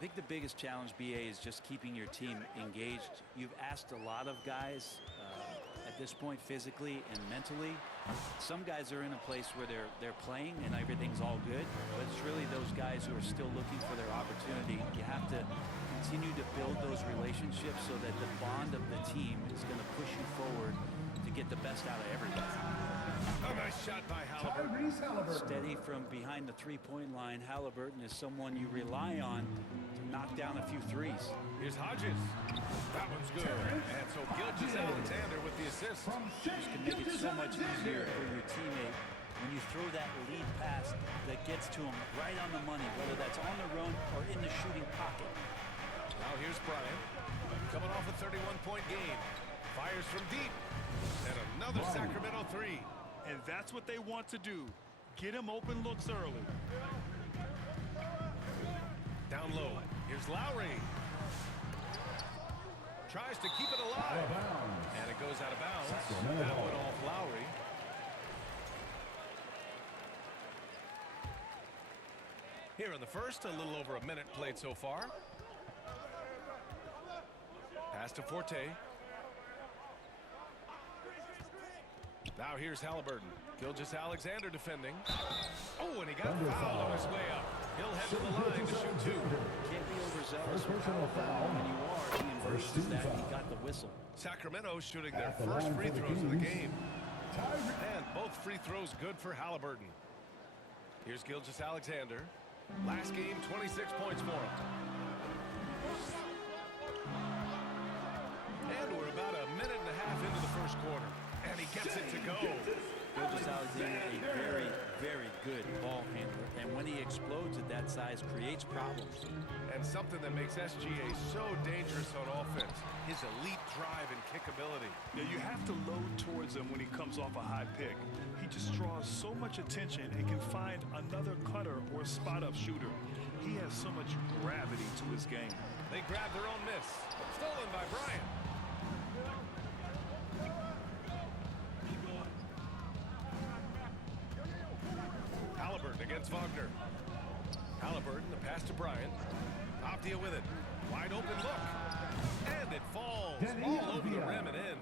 I think the biggest challenge, BA, is just keeping your team engaged. You've asked a lot of guys at this point, physically and mentally. Some guys are in a place where they're playing and everything's all good, but it's really those guys who are still looking for their opportunity. You have to continue to build those relationships so that the bond of the team is going to push you forward to get the best out of everybody. A nice shot by Halliburton. Steady from behind the three-point line. Halliburton is someone you rely on to knock down a few threes. Here's Hodges. That one's good. And so Gilgeous-Alexander with the assist. This can make it so much easier for your teammate when you throw that lead pass that gets to him right on the money, whether that's on the run or in the shooting pocket. Now here's Bryant, coming off a 31-point game. Fires from deep. And another Sacramento three. And that's what they want to do. Get him open looks early. Down low. Here's Lowry. Tries to keep it alive. And it goes out of bounds. That one off Lowry. Here in the first, a little over a minute played so far. Pass to Forte. Now here's Halliburton. Gilgeous-Alexander defending. Oh, and he got fouled on his way up. He'll head to the line to shoot two. Can't be overzealous with Halliburton. When you are, he embraces that. He got the whistle. Sacramento shooting their first free throws of the game. And both free throws good for Halliburton. Here's Gilgeous-Alexander. Last game, 26 points for him. And we're about a minute and a half into the first quarter. And he gets it to go. Gilgeous-Alexander, a very, very good ball handler. And when he explodes at that size, creates problems. And something that makes SGA so dangerous on offense, his elite drive and kickability. Now you have to load towards him when he comes off a high pick. He just draws so much attention and can find another cutter or spot-up shooter. He has so much gravity to his game. They grab their own miss. Stolen by Bryant. Halliburton against Wagner. Halliburton, the pass to Bryant. Avdija with it. Wide open look. And it falls all over the rim and in.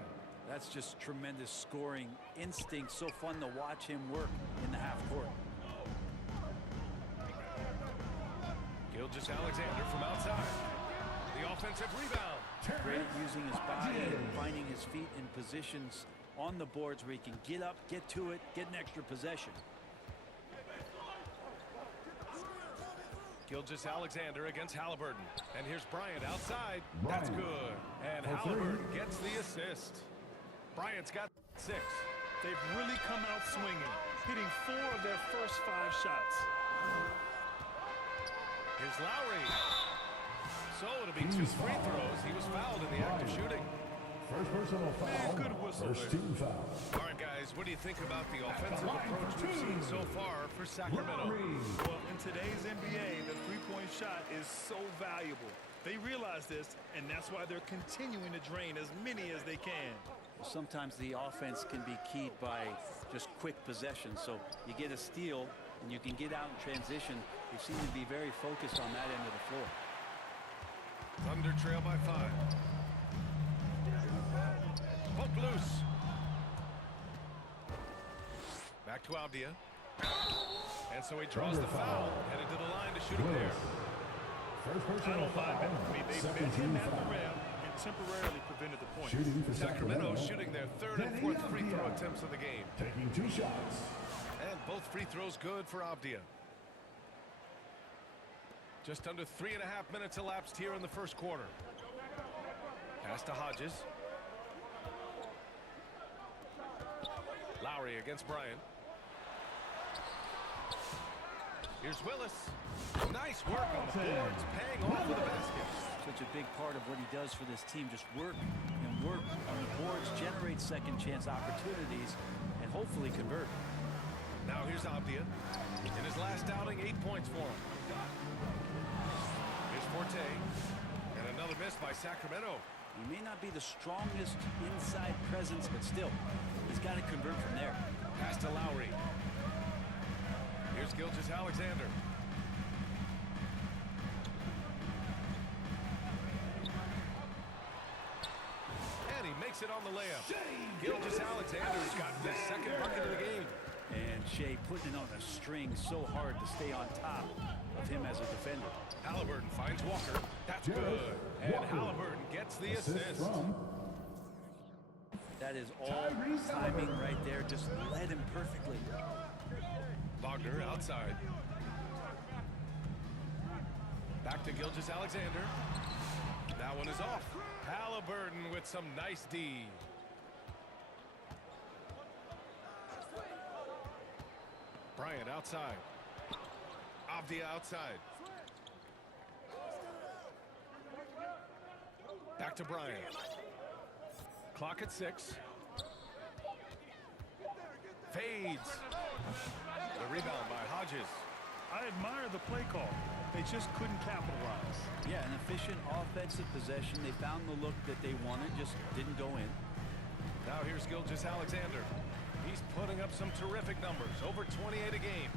That's just tremendous scoring instinct. So fun to watch him work in the half court. Gilgeous-Alexander from outside. The offensive rebound. Great at using his body and finding his feet in positions on the boards where he can get up, get to it, get an extra possession. Gilgeous-Alexander against Halliburton. And here's Bryant outside. That's good. And Halliburton gets the assist. Bryant's got 6. They've really come out swinging, hitting 4 of their first 5 shots. Here's Lowry. So it'll be 2 free throws. He was fouled in the act of shooting. First personal foul. Good whistle. First team foul. All right, guys, what do you think about the offensive approach we've seen so far for Sacramento? Well, in today's NBA, the three-point shot is so valuable. They realize this, and that's why they're continuing to drain as many as they can. Sometimes the offense can be keyed by just quick possession. So you get a steal, and you can get out in transition. They seem to be very focused on that end of the floor. Thunder trail by 5. Poke loose. Back to Avdija. And so he draws the foul. Headed to the line to shoot it there. First I personal don't mind that. I foul. mean, they Second met him team at the foul. rim and temporarily prevented the point. Shooting for Sacramento Sacramento. shooting their 3rd and 4th free throw attempts of the game. Taking 2 shots. And both free throws good for Avdija. Just under 3.5 minutes elapsed here in the first quarter. Pass to Hodges. Lowry against Bryant. Here's Willis. Nice work on the boards, paying off with a basket. Such a big part of what he does for this team, just work and work on the boards, generate second chance opportunities, and hopefully convert. Now here's Avdija. In his last outing, 8 points for him. Here's Forte. And another miss by Sacramento. He may not be the strongest inside presence, but still, he's got to convert from there. Pass to Lowry. Here's Gilgeous-Alexander. makes it on the layup. Gilgeous-Alexander's gotten his second bucket of the game. And Shea putting it on a string so hard to stay on top of him as a defender. Halliburton finds Walker. That's good. And Halliburton gets the assist. From That is all timing right there. Just led him perfectly. Wagner outside. Back to Gilgeous-Alexander. That one is off. Halliburton with some nice D. Bryant outside. Avdia outside. Back to Bryant. Clock at 6. Fades. The rebound by Hodges. I admire the play call. They just couldn't capitalize. Yeah, an efficient offensive possession. They found the look that they wanted, just didn't go in. Now here's Gilgeous-Alexander. He's putting up some terrific numbers, over 28 a game.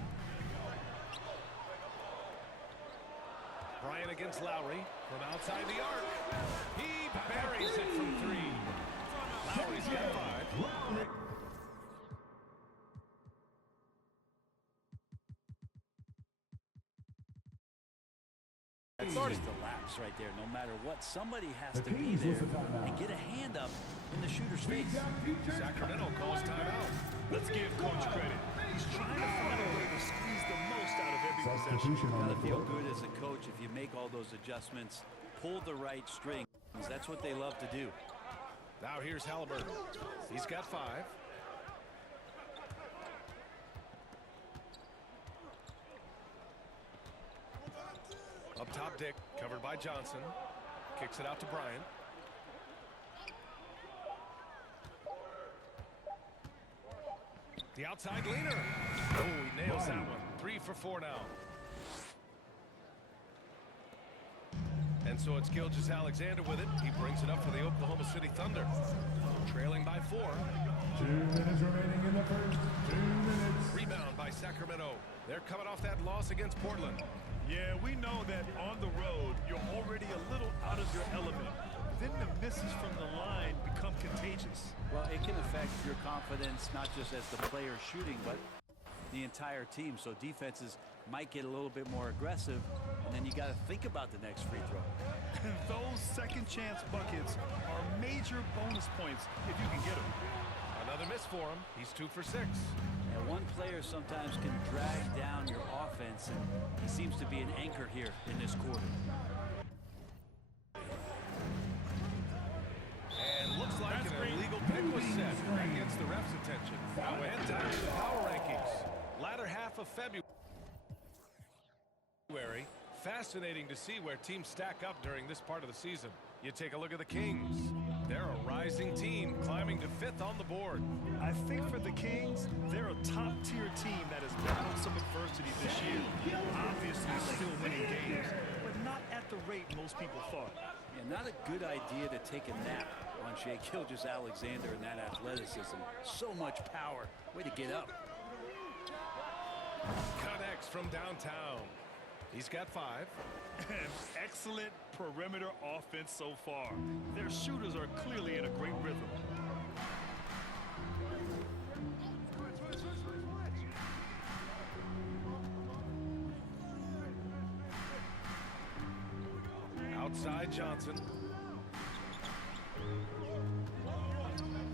Bryant against Lowry from outside the arc. He buries it from 3. Lowry's got 5. It's just a lapse right there. No matter what, somebody has to be there and get a hand up in the shooter's face. Sacramento calls timeout. Let's give Coach credit. He's trying to find a way to squeeze the most out of every possession. substitution on Gotta the feel floor. good as a coach if you make all those adjustments, pull the right strings. That's what they love to do. Now here's Halliburton. He's got 5. Up top, Dick, covered by Johnson. Kicks it out to Bryant. The outside leaner. Oh, he nails that one. 3 for 4 now. And so it's Gilgeous-Alexander with it. He brings it up for the Oklahoma City Thunder. Trailing by 4. 2 minutes remaining in the first. 2 minutes. Rebound by Sacramento. They're coming off that loss against Portland. Yeah, we know that on the road, you're already a little out of your element. Then the misses from the line become contagious. Well, it can affect your confidence, not just as the player shooting, but the entire team. So defenses might get a little bit more aggressive, and then you got to think about the next free throw. And those second chance buckets are major bonus points if you can get them. Another miss for him. He's 2 for 6. And one player sometimes can drag down your offense, and he seems to be an anchor here in this quarter. And looks like an illegal pick was set. That gets the ref's attention. Now and down to the power rankings. Latter half of February. Fascinating to see where teams stack up during this part of the season. You take a look at the Kings. They're a rising team, climbing to 5th on the board. I think for the Kings, they're a top-tier team that has battled some adversity this year. Obviously still winning games, but not at the rate most people thought. Yeah, not a good idea to take a nap on Shea Gilgeous-Alexander and that athleticism. So much power. Way to get up. Connects from downtown. He's got 5. And excellent perimeter offense so far. Their shooters are clearly in a great rhythm. Outside Johnson.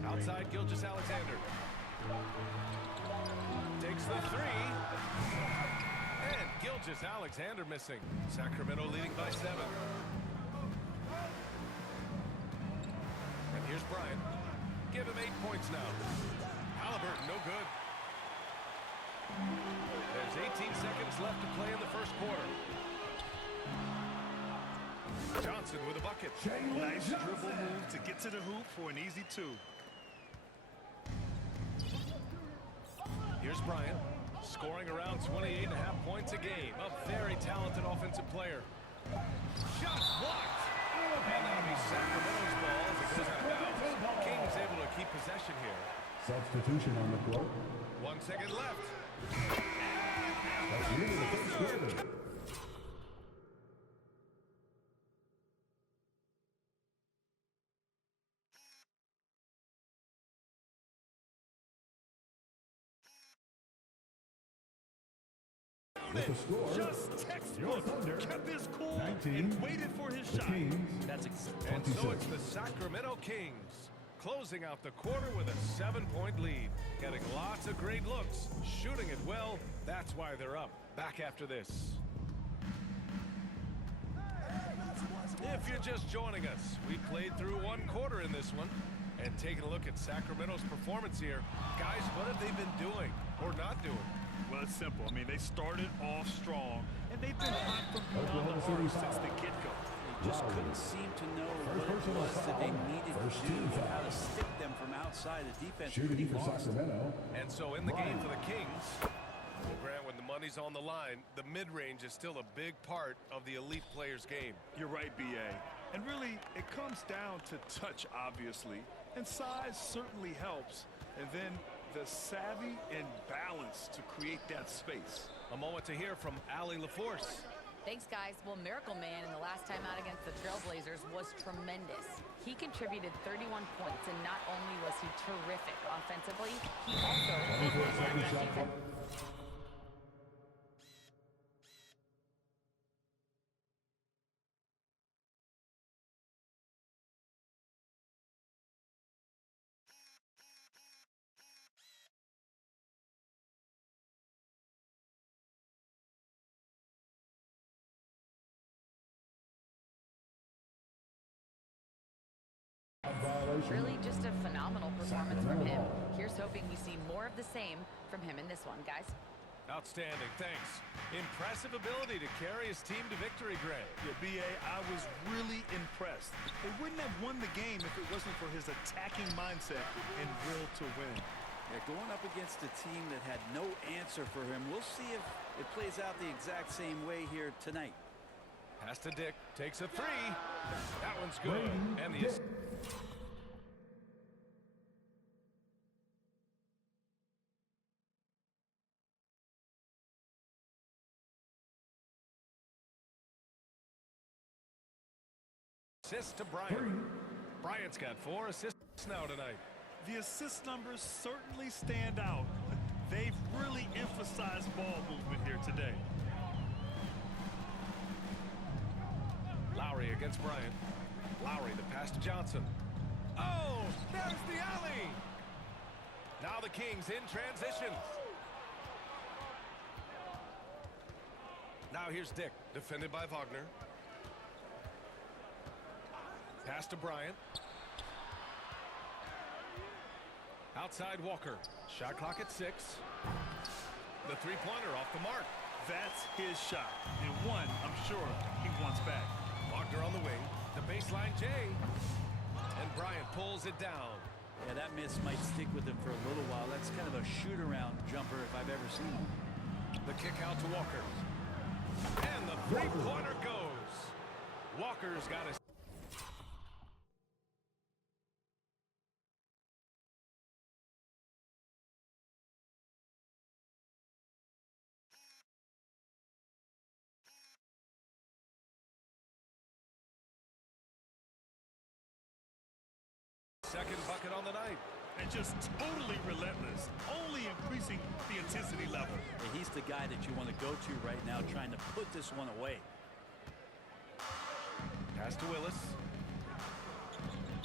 Outside Gilgeous-Alexander. Takes the 3. And Gilgeous-Alexander missing. Sacramento leading by 7. And here's Bryant. Give him 8 points now. Halliburton, no good. There's 18 seconds left to play in the first quarter. Johnson with a bucket. Nice dribble move to get to the hoop for an easy 2. Here's Bryant, scoring around 28.5 points a game. A very talented offensive player. Shot blocked. And that'll be Sacramento's ball as it goes out of bounds. Kings able to keep possession here. Substitution on the floor. 1 second left. That's the end of the first quarter. With the score, Just your textbook. Thunder, Kept his cool 19, and waited for his the shot. Kings, That's And so 26. it's the Sacramento Kings closing out the quarter with a 7-point lead. Getting lots of great looks, shooting it well. That's why they're up. Back after this. If you're just joining us, we played through one quarter in this one. And taking a look at Sacramento's performance here. Guys, what have they been doing or not doing? Well, it's simple. I mean, they started off strong, and they've been hot from beyond Oklahoma the City arc foul. since the get-go. They just couldn't seem to know First what it personal was that they foul. needed First to do, team foul. how to stick them from outside. The defense Shooting pretty for lost. Sacramento. And so in the game for the Kings, well, Grant, when the money's on the line, the mid-range is still a big part of the elite player's game. You're right, B.A. And really, it comes down to touch, obviously. And size certainly helps. And then the savvy and balance to create that space. A moment to hear from Allie LaForce. Thanks, guys. Well, Miracle Man in the last time out against the Trailblazers was tremendous. He contributed 31 points, and not only was he terrific offensively, he also played well on defense. Really just a phenomenal performance from him. Here's hoping we see more of the same from him in this one, guys. Outstanding, thanks. Impressive ability to carry his team to victory, Grant. Yeah, B.A., I was really impressed. They wouldn't have won the game if it wasn't for his attacking mindset and will to win. Yeah, going up against a team that had no answer for him. We'll see if it plays out the exact same way here tonight. Pass to Dick, takes a three. That one's good. And the assist to Bryant. Bryant's got 4 assists now tonight. The assist numbers certainly stand out. They've really emphasized ball movement here today. Lowry against Bryant. Lowry, the pass to Johnson. Oh, there's the alley. Now the Kings in transition. Now here's Dick, defended by Wagner. Pass to Bryant. Outside Walker. Shot clock at 6. The three-pointer off the mark. That's his shot. And one, I'm sure, he wants back. Wagner on the wing. The baseline J. And Bryant pulls it down. Yeah, that miss might stick with him for a little while. That's kind of a shoot-around jumper if I've ever seen one. The kick out to Walker. And the three-pointer goes. Walker's got his second bucket on the night. And just totally relentless, only increasing the intensity level. Yeah, he's the guy that you want to go to right now, trying to put this one away. Pass to Willis.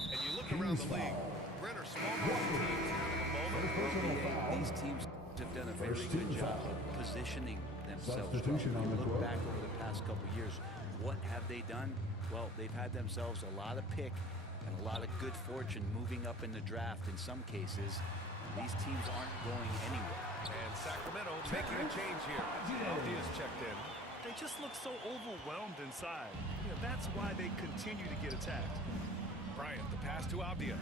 And you look around the league. Brenner, small market teams having a moment. These teams have done a very good job of positioning themselves. Substitution on the Look court. back over the past couple of years. What have they done? Well, they've had themselves a lot of pick and a lot of good fortune moving up in the draft in some cases. These teams aren't going anywhere. And Sacramento making a change here. Aldia's checked in. They just look so overwhelmed inside. Yeah, that's why they continue to get attacked. Bryant, the pass to Avdia.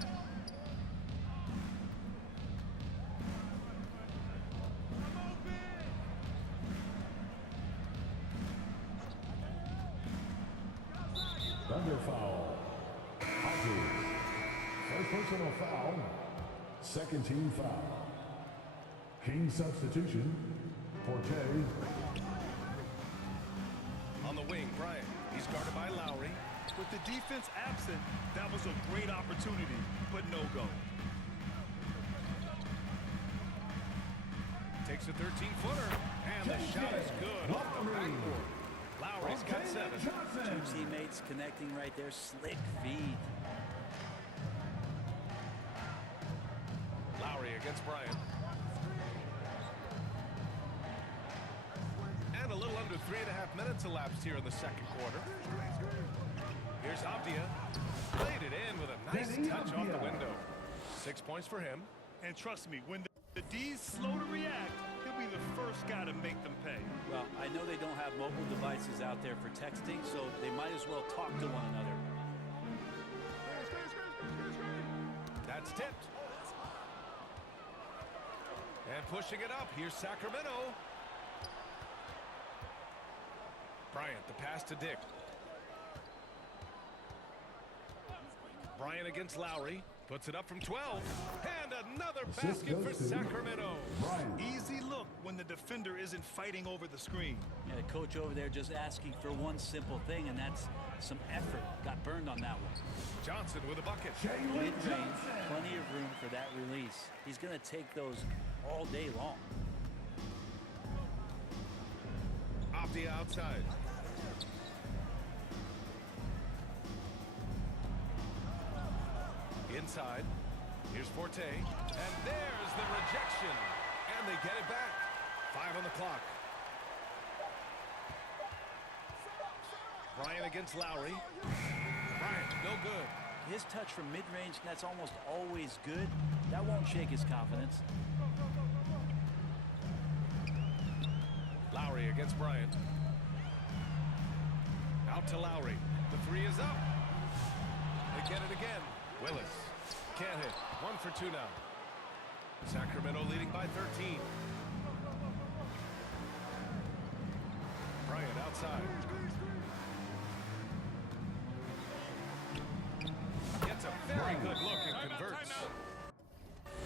Thunder foul. Hodges. First personal foul. Second team foul. King substitution. Forte. On the wing, Bryant. He's guarded by Lowry. With the defense absent, that was a great opportunity, but no go. Takes takes a 13-footer. And the shot is good off the backboard. Lowry's got 7. Two teammates connecting right there. Slick feed. Lowry against Bryant. And a little under 3.5 minutes elapsed here in the second quarter. Here's Avdia. Played it in with a nice touch off the window. 6 points for him. And trust me, when the D's slow to react, he'll be the first guy to make them pay. Well, I know they don't have mobile devices out there for texting, so they might as well talk to one another. That's tipped. And pushing it up, here's Sacramento. Bryant, the pass to Dick. Bryant against Lowry. Puts it up from 12. And another basket for Sacramento. Easy look when the defender isn't fighting over the screen. Yeah, the coach over there just asking for one simple thing, and that's some effort. Got burned on that one. Johnson with a bucket. Mid-range, plenty of room for that release. He's going to take those all day long. Avdia outside. Inside. Here's Forte. And there's the rejection. And they get it back. 5 on the clock. Bryant against Lowry. Bryant, no good. His touch from mid-range, that's almost always good. That won't shake his confidence. Lowry against Bryant. Out to Lowry. The 3 is up. They get it again. Willis can't hit. 1 for 2 now. Sacramento leading by 13. Bryant outside. Gets a very good look and converts.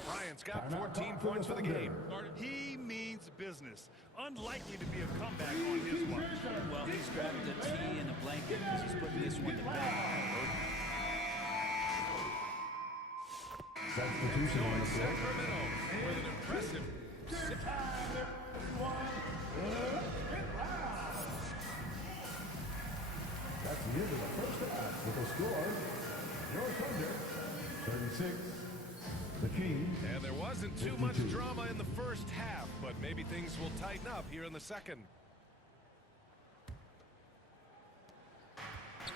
Bryant's got 14 points for the game. He means business. Unlikely to be a comeback on his one. Well, he's grabbed a tea and a blanket because he's putting this one to bed. Substitution on the floor. Sacramento with an impressive That's the end of the first half with a score. Your Thunder, 36. The Kings. And there wasn't too much drama in the first half, but maybe things will tighten up here in the second.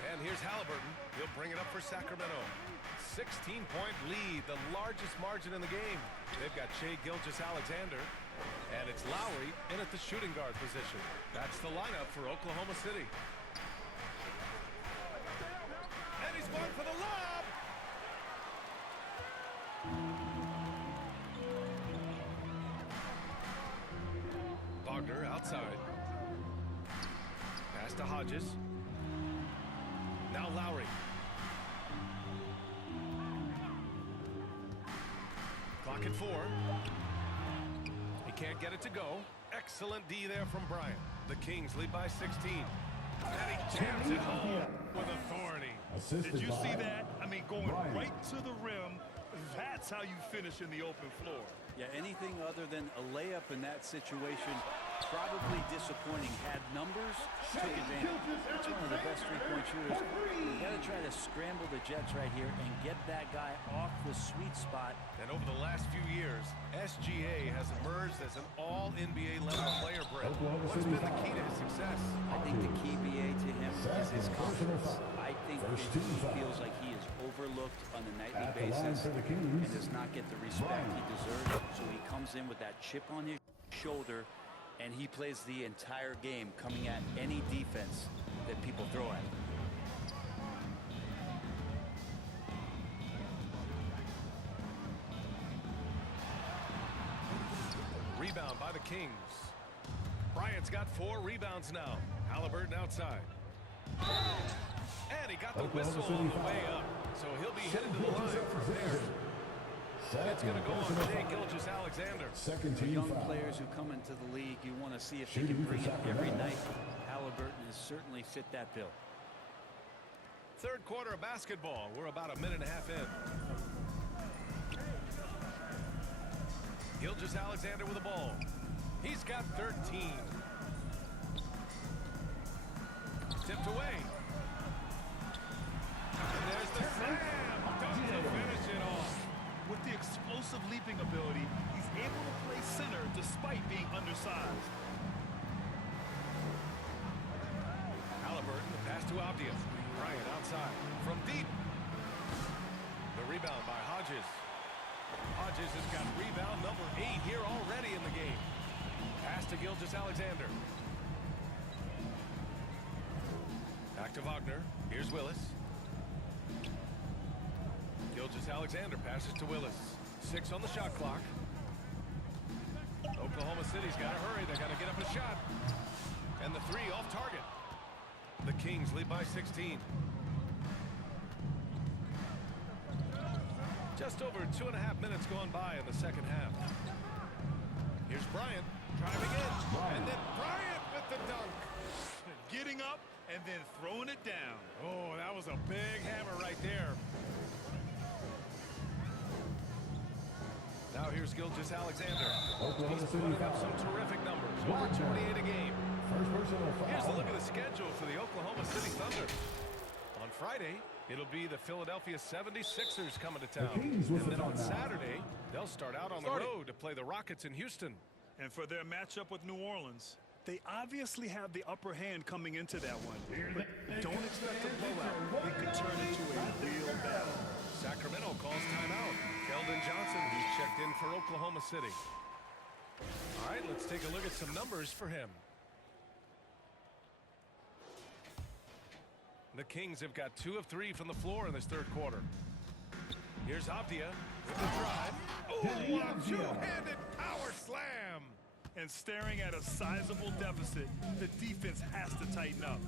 And here's Halliburton. He'll bring it up for Sacramento. 16-point lead, the largest margin in the game. They've got Shai Gilgeous-Alexander, and it's Lowry in at the shooting guard position. That's the lineup for Oklahoma City. And he's going for the lob. Wagner outside. Pass to Hodges. Now Lowry. Clock at 4. He can't get it to go. Excellent D there from Bryant. The Kings lead by 16. And he jams it home with authority. Did you see that? I mean, going right to the rim. That's how you finish in the open floor. Yeah, anything other than a layup in that situation, probably disappointing. Had numbers, took advantage. It's one of the best three-point shooters. You got to try to scramble the Jets right here and get that guy off the sweet spot. And over the last few years, SGA has emerged as an all-NBA level player, Brett. What's been the key to his success? I think the key, BA, to him is his confidence. I think that he feels like he is overlooked on a nightly basis and does not get the respect he deserves. So he comes in with that chip on his shoulder, and he plays the entire game coming at any defense that people throw at him. Rebound by the Kings. Bryant's got 4 rebounds now. Halliburton outside. And he got the whistle on the way up. So he'll be headed to the line from there. It's going to go on Shai Gilgeous-Alexander. Second For team young foul. players who come into the league, you want to see if they can bring it every night. Halliburton has certainly fit that bill. Third quarter of basketball. We're about a minute and a half in. Gilgeous-Alexander with the ball. He's got 13. Tipped away. And there's the slam. Doesn't finish it off. With the explosive leaping ability, he's able to play center despite being undersized. Halliburton, the pass to Avdia. Bryant outside from deep. The rebound by Hodges. Hodges has got rebound number 8 here already in the game. Pass to Gilgeous-Alexander. Back to Wagner. Here's Willis. Gilgeous-Alexander passes to Willis. 6 on the shot clock. Oklahoma City's got to hurry. They got to get up a shot. And the 3 off target. The Kings lead by 16. Just over 2.5 minutes gone by in the second half. Here's Bryant driving in. And then Bryant with the dunk. Getting up and then throwing it down. Oh, that was a big hammer right there. Now here's Gilgeous-Alexander. He's putting up some terrific numbers. Over 28 a game. First personal foul. Here's a look at the schedule for the Oklahoma City Thunder. On Friday, it'll be the Philadelphia 76ers coming to town. Kings with And then the on timeout. Saturday, they'll start out on the road to play the Rockets in Houston. And for their matchup with New Orleans, they obviously have the upper hand coming into that one. But don't expect a blowout. It could turn into a real battle. Sacramento calls timeout. Keldon Johnson, he's checked in for Oklahoma City. All right, let's take a look at some numbers for him. The Kings have got 2 of 3 from the floor in this third quarter. Here's Avdia with the drive. Oh, a two-handed power slam. And staring at a sizable deficit, the defense has to tighten up.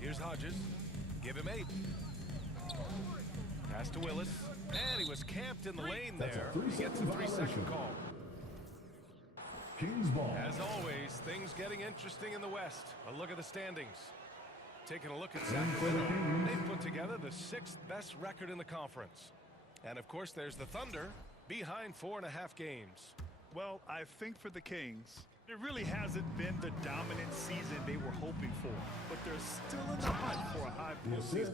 Here's Hodges. Give him 8. Pass to Willis. And he was camped in the lane there. He gets a 3-second call. Kings ball. As always, things getting interesting in the West. A look at the standings. Taking a look at Sacramento. They've put together the 6th best record in the conference. And of course, there's the Thunder behind 4.5 games. Well, I think for the Kings, it really hasn't been the dominant season they were hoping for. But they're still in the hunt for a high postseason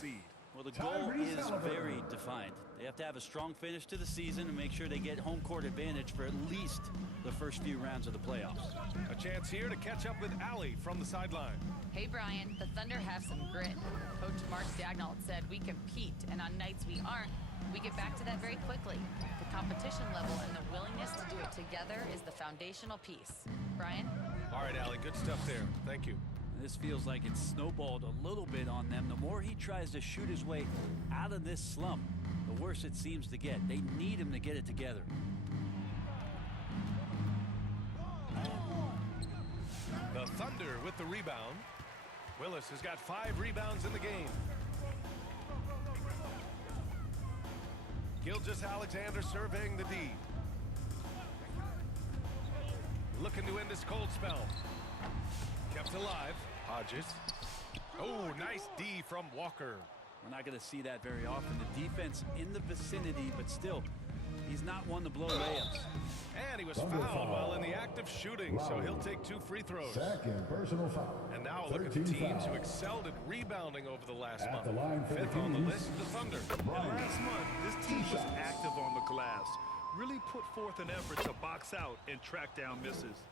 seed. Well, the goal is very defined. They have to have a strong finish to the season and make sure they get home court advantage for at least the first few rounds of the playoffs. A chance here to catch up with Allie from the sideline. Hey, Brian, the Thunder have some grit. Coach Mark Daigneault said we compete, and on nights we aren't, we get back to that very quickly. The competition level and the willingness to do it together is the foundational piece. Brian? All right, Allie, good stuff there. Thank you. This feels like it's snowballed a little bit on them. The more he tries to shoot his way out of this slump, the worse it seems to get. They need him to get it together. The Thunder with the rebound. Willis has got 5 rebounds in the game. Gilgeous-Alexander surveying the D. Looking to end this cold spell. Kept alive. Hodges. Oh, nice D from Walker. We're not going to see that very often. The defense in the vicinity, but still, he's not one to blow layups. And he was Thunder fouled foul. while in the act of shooting, so he'll take 2 free throws. Second personal foul. And now look at the 13 teams who foul. excelled at rebounding over the last At month. the line for the 5th on the Kings. list, the Thunder. And last month, this team was shots. active on the glass. Really put forth an effort to box out and track down misses.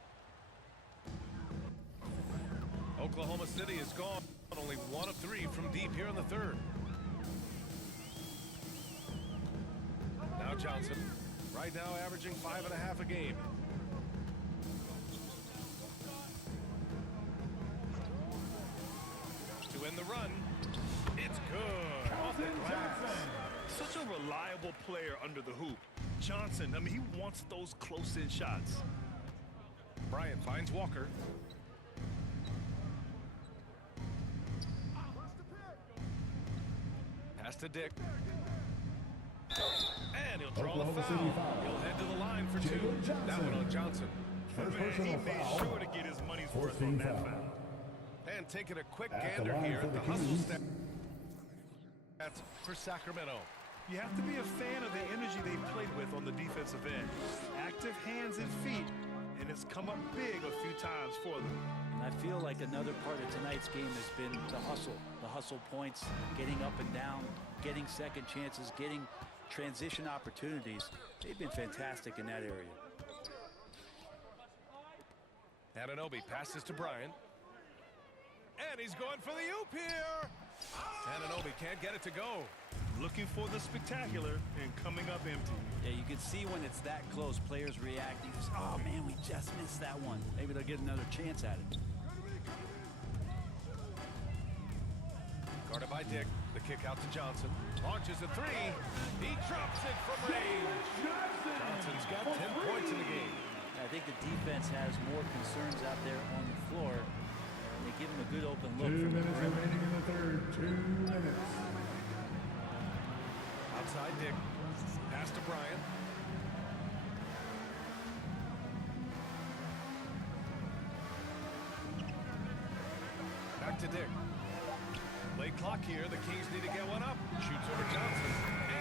Oklahoma City is gone. Only 1 of 3 from deep here in the third. Now Johnson, right now averaging 5.5 a game. To end the run, it's good. Off the glass. Such a reliable player under the hoop. Johnson, I mean, he wants those close-in shots. Bryant finds Walker. Pass to Dick. And he'll draw Oklahoma the foul. City foul. He'll head to the line for 2. Jalen Johnson. That one on Johnson. First Man, he personal made foul. sure to get his money's worth 14 on that foul. foul. And taking a quick At the gander line here for at the the hustle Kings. stats for Sacramento. You have to be a fan of the energy they played with on the defensive end. Active hands and feet, and it's come up big a few times for them. And I feel like another part of tonight's game has been the hustle points, getting up and down, getting second chances, getting transition opportunities. They've been fantastic in that area. Anunoby passes to Bryant. And he's going for the oop here. Anunoby can't get it to go. Looking for the spectacular and coming up empty. Yeah, you can see when it's that close, players reacting. Just, oh, man, we just missed that one. Maybe they'll get another chance at it. Guarded by Dick. The kick out to Johnson. Launches a three. He drops it from range. Johnson's got 10 points in the game. I think the defense has more concerns out there on the floor. They give him a good open look. 2 minutes remaining in the third. 2 minutes. Outside Dick. Pass to Bryant. Back to Dick. Late clock here. The Kings need to get one up. Shoots over Johnson.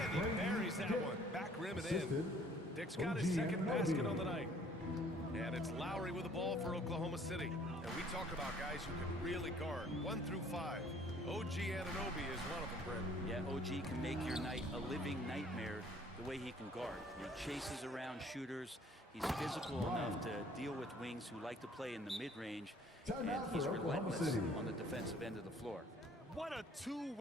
And he buries that one. Back rim and in. Dick's got his second basket on the night. And it's Lowry with the ball for Oklahoma City. And we talk about guys who can really guard 1 through 5. OG Anunoby is one of them, Brett. Yeah, OG can make your night a living nightmare the way he can guard. He chases around shooters. He's physical enough to deal with wings who like to play in the mid-range. And he's relentless on the defensive end of the floor. What a two-way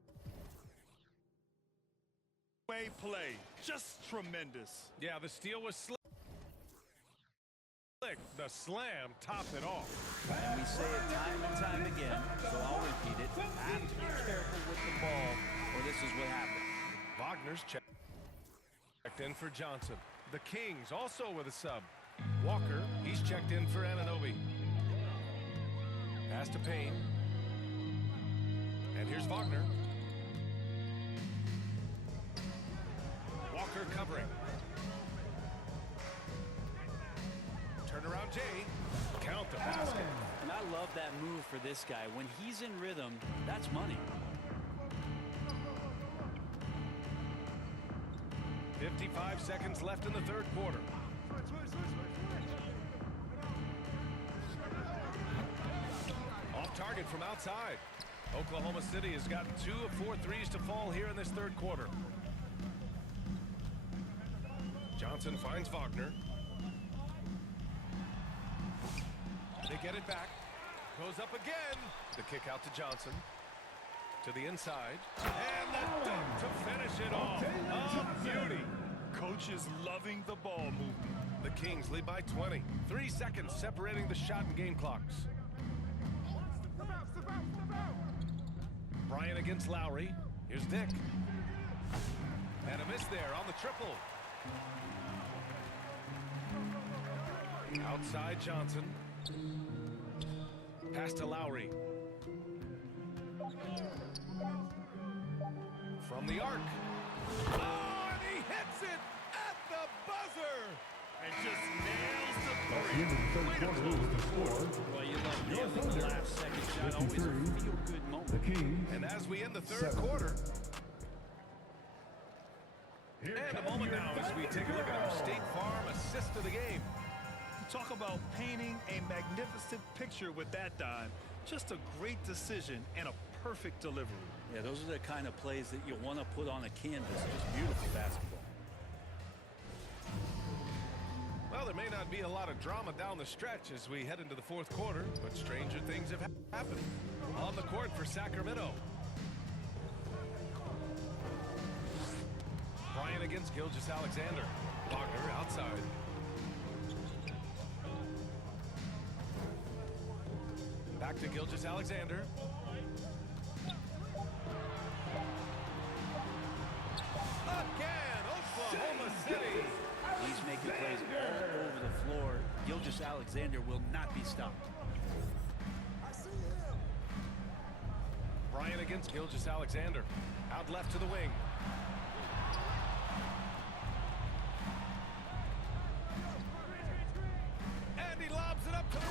play. Just tremendous. Yeah, the steal was slick. The slam topped it off. And we say it time and time again, so I'll repeat it. Have to be careful with the ball, or this is what happens. Wagner's checked in for Johnson. The Kings also with a sub. Walker, he's checked in for Anunoby. Pass to Payne. And here's Wagner. Walker covering. Turnaround Jay. Count the basket. And I love that move for this guy. When he's in rhythm, that's money. 55 seconds left in the third quarter. Off target from outside. Oklahoma City has got 2 of 4 threes to fall here in this third quarter. Johnson finds Wagner. They get it back. Goes up again. The kick out to Johnson. To the inside. And the dunk to finish it off. A beauty. Coach is loving the ball movement. The Kings lead by 20. 3 seconds separating the shot and game clocks. Bryant against Lowry. Here's Dick. And a miss there on the triple. Outside Johnson. Pass to Lowry. From the arc. Oh, and he hits it at the buzzer. And just nails the That's the end of the third quarter with the score. Well, you love nailing the last second shot. Always a 53. feel-good moment. The Kings. And as we end the third 7. quarter. And a moment now as we take a look at our State Farm assist of the game. Talk about painting a magnificent picture with that dime. Just a great decision and a perfect delivery. Yeah, those are the kind of plays that you want to put on a canvas. Just beautiful basketball. Well, there may not be a lot of drama down the stretch as we head into the fourth quarter, but stranger things have happened. On the court for Sacramento. Bryant against Gilgeous-Alexander. Wagner outside. Back to Gilgeous-Alexander. Again, Oklahoma City. He's making plays all over the floor. Gilgeous-Alexander will not be stopped. Bryant against Gilgeous-Alexander. Out left to the wing. And he lobs it up to the